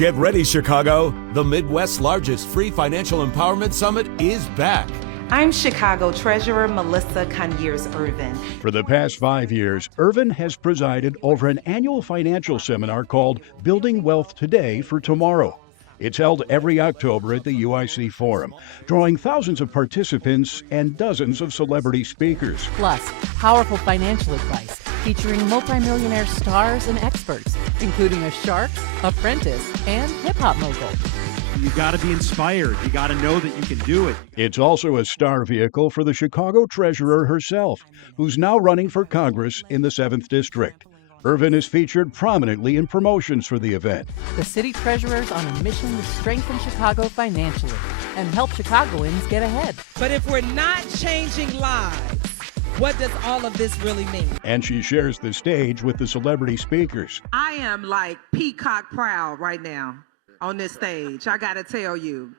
Get ready, Chicago. The Midwest's largest free financial empowerment summit is back. I'm Chicago Treasurer Melissa Conyers-Irvin. For the past 5 years, Irvin has presided over an annual financial seminar called Building Wealth Today for Tomorrow. It's held every October at the UIC Forum, drawing thousands of participants and dozens of celebrity speakers. Plus, powerful financial advice featuring multimillionaire stars and experts, including a shark, apprentice, and hip-hop mogul. You got to be inspired. You got to know that you can do it. It's also a star vehicle for the Chicago Treasurer herself, who's now running for Congress in the 7th District. Irvin is featured prominently in promotions for the event. The city treasurer's on a mission to strengthen Chicago financially and help Chicagoans get ahead. But if we're not changing lives, what does all of this really mean? And she shares the stage with the celebrity speakers. I am like peacock proud right now on this stage, I gotta tell you,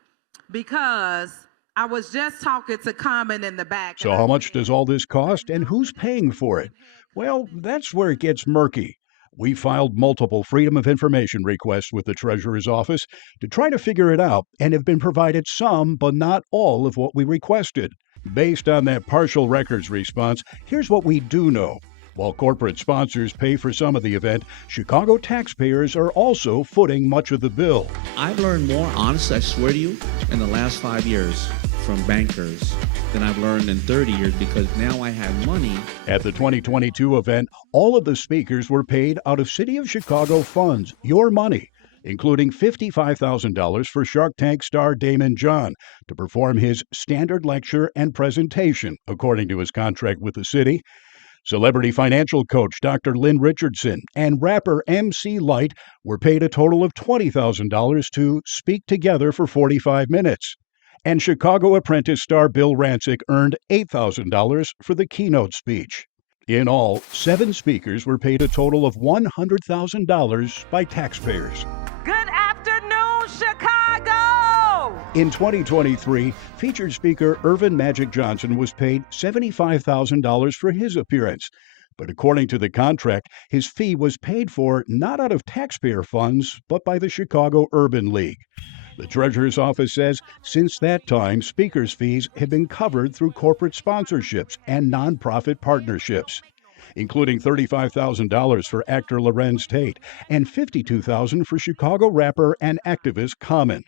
because I was just talking to Common in the back. So how much does all this cost and who's paying for it? Well, that's where it gets murky. We filed multiple Freedom of Information requests with the Treasurer's office to try to figure it out and have been provided some, but not all of what we requested. Based on that partial records response, here's what we do know. While corporate sponsors pay for some of the event, Chicago taxpayers are also footing much of the bill. I've learned more, honestly, I swear to you, in the last 5 years from bankers than I've learned in 30 years because now I have money. At the 2022 event, all of the speakers were paid out of City of Chicago funds, your money, including $55,000 for Shark Tank star Damon John to perform his standard lecture and presentation, according to his contract with the city. Celebrity financial coach Dr. Lynn Richardson and rapper MC Lyte were paid a total of $20,000 to speak together for 45 minutes. And Chicago Apprentice star Bill Rancic earned $8,000 for the keynote speech. In all, 7 speakers were paid a total of $100,000 by taxpayers. Good afternoon, Chicago! In 2023, featured speaker Irvin Magic Johnson was paid $75,000 for his appearance. But according to the contract, his fee was paid for not out of taxpayer funds, but by the Chicago Urban League. The Treasurer's office says since that time, speakers' fees have been covered through corporate sponsorships and nonprofit partnerships, including $35,000 for actor Lorenz Tate and $52,000 for Chicago rapper and activist Common.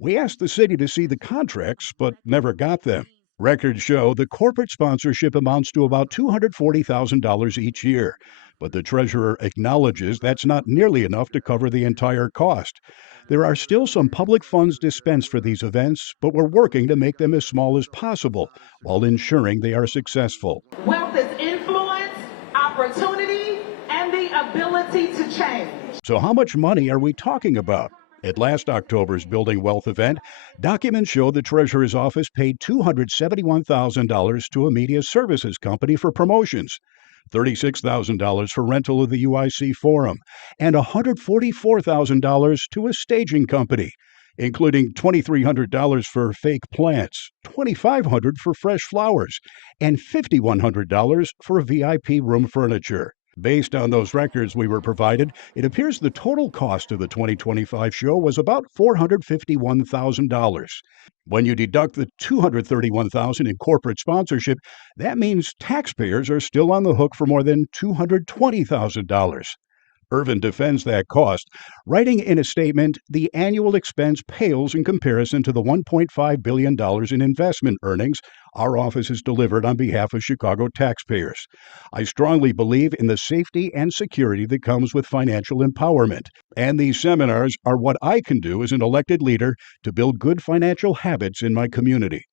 We asked the city to see the contracts, but never got them. Records show the corporate sponsorship amounts to about $240,000 each year, but the Treasurer acknowledges that's not nearly enough to cover the entire cost. There are still some public funds dispensed for these events, but we're working to make them as small as possible while ensuring they are successful. Wealth is influence, opportunity, and the ability to change. So how much money are we talking about? At last October's Building Wealth event, documents show the Treasurer's office paid $271,000 to a media services company for promotions, $36,000 for rental of the UIC Forum, and $144,000 to a staging company, including $2,300 for fake plants, $2,500 for fresh flowers, and $5,100 for VIP room furniture. Based on those records we were provided, it appears the total cost of the 2025 show was about $451,000. When you deduct the $231,000 in corporate sponsorship, that means taxpayers are still on the hook for more than $220,000. Irvin defends that cost, writing in a statement, "The annual expense pales in comparison to the $1.5 billion in investment earnings our office has delivered on behalf of Chicago taxpayers. I strongly believe in the safety and security that comes with financial empowerment, and these seminars are what I can do as an elected leader to build good financial habits in my community."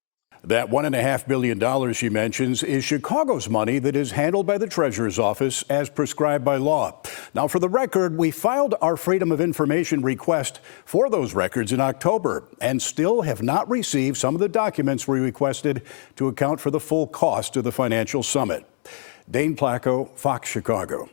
That $1.5 billion she mentions is Chicago's money that is handled by the Treasurer's office as prescribed by law. Now, for the record, we filed our Freedom of Information request for those records in October and still have not received some of the documents we requested to account for the full cost of the financial summit. Dane Placco, Fox Chicago.